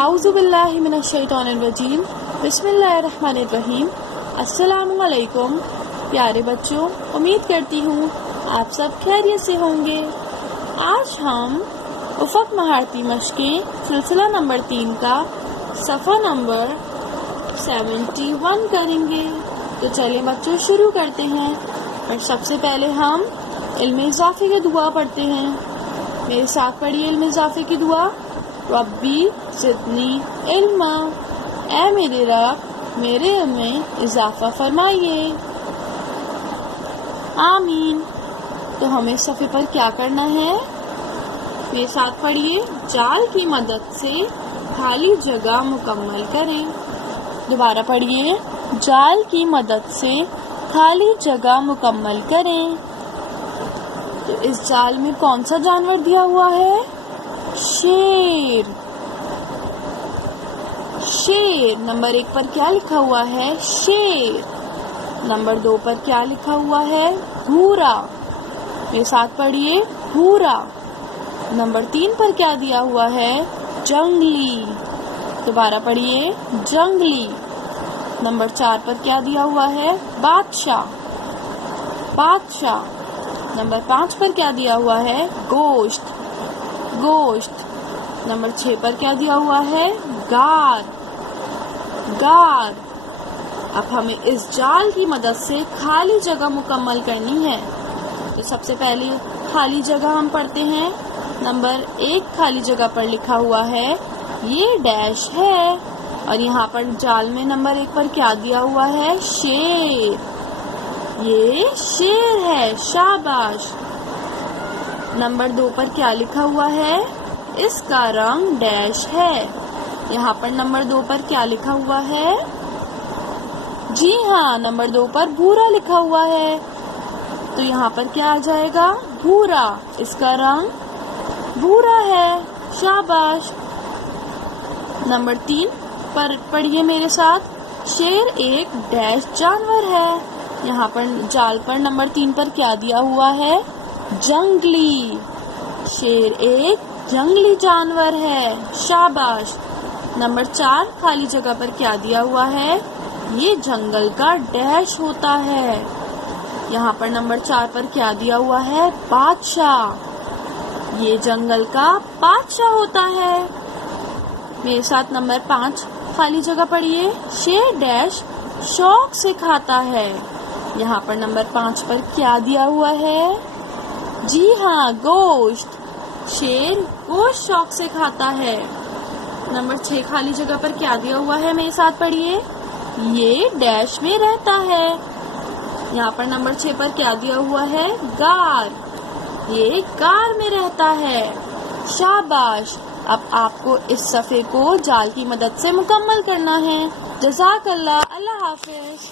اعوذ باللہ من الشیطان الرجیم بسم اللہ الرحمن الرحیم۔ السلام علیکم پیارے بچوں، امید کرتی ہوں آپ سب خیریت سے ہوں گے۔ آج ہم افق مہارتی مشقیں سلسلہ نمبر 3 کا صفحہ نمبر 71 کریں گے۔ تو چلیں بچوں شروع کرتے ہیں، اور سب سے پہلے ہم علم اضافے کی دعا پڑھتے ہیں۔ میرے ساتھ پڑھیے علم اضافے کی دعا۔ ربی زدنی علما، اے میرے رب میرے علم میں اضافہ فرمائیے، آمین۔ تو ہمیں صفحے پر کیا کرنا ہے؟ میرے ساتھ پڑھیے، جال کی مدد سے خالی جگہ مکمل کریں۔ دوبارہ پڑھیے، جال کی مدد سے خالی جگہ مکمل کریں۔ تو اس جال میں کون سا جانور دیا ہوا ہے؟ شیر۔ شیر نمبر 1 پر کیا لکھا ہوا ہے؟ شیر۔ نمبر 2 پر کیا لکھا ہوا ہے؟ بھورا۔ میرے ساتھ پڑھیے، بھورا۔ نمبر 3 پر کیا دیا ہوا ہے؟ جنگلی۔ دوبارہ پڑھیے، جنگلی۔ نمبر 4 پر کیا دیا ہوا ہے؟ بادشاہ۔ بادشاہ۔ نمبر 5 پر کیا دیا ہوا ہے؟ گوشت۔ گوشت۔ نمبر 6 پر کیا دیا ہوا ہے؟ گار۔ گار۔ اب ہمیں اس جال کی مدد سے خالی جگہ مکمل کرنی ہے۔ تو سب سے پہلے خالی جگہ ہم پڑھتے ہیں۔ نمبر 1 خالی جگہ پر لکھا ہوا ہے، یہ ڈیش ہے، اور یہاں پر جال میں نمبر 1 پر کیا دیا ہوا ہے؟ شیر۔ یہ شیر ہے، شاباش۔ نمبر 2 پر کیا لکھا ہوا ہے؟ اس کا رنگ ڈیش ہے۔ یہاں پر نمبر 2 پر کیا لکھا ہوا ہے؟ جی ہاں، نمبر 2 پر بھورا لکھا ہوا ہے۔ تو یہاں پر کیا آ جائے گا؟ بھورا۔ اس کا رنگ بھورا ہے، شاباش۔ نمبر 3 پر پڑھیے میرے ساتھ، شیر ایک ڈیش جانور ہے۔ یہاں پر جال پر نمبر 3 پر کیا دیا ہوا ہے؟ جنگلی۔ شیر ایک جنگلی جانور ہے، شاباش۔ نمبر 4 خالی جگہ پر کیا دیا ہوا ہے؟ یہ جنگل کا ڈیش ہوتا ہے۔ یہاں پر نمبر 4 پر کیا دیا ہوا ہے؟ بادشاہ۔ یہ جنگل کا بادشاہ ہوتا ہے۔ میرے ساتھ نمبر 5 خالی جگہ پڑھیے، شیر ڈیش شوق سے کھاتا ہے۔ یہاں پر نمبر 5 پر کیا دیا ہوا ہے؟ جی ہاں، گوشت۔ شیر گوشت شوق سے کھاتا ہے۔ نمبر 6 خالی جگہ پر کیا دیا ہوا ہے؟ میرے ساتھ پڑھیے، یہ ڈیش میں رہتا ہے۔ یہاں پر نمبر 6 پر کیا دیا ہوا ہے؟ غار۔ یہ غار میں رہتا ہے، شاباش۔ اب آپ کو اس صفحے کو جال کی مدد سے مکمل کرنا ہے۔ جزاک اللہ، اللہ حافظ۔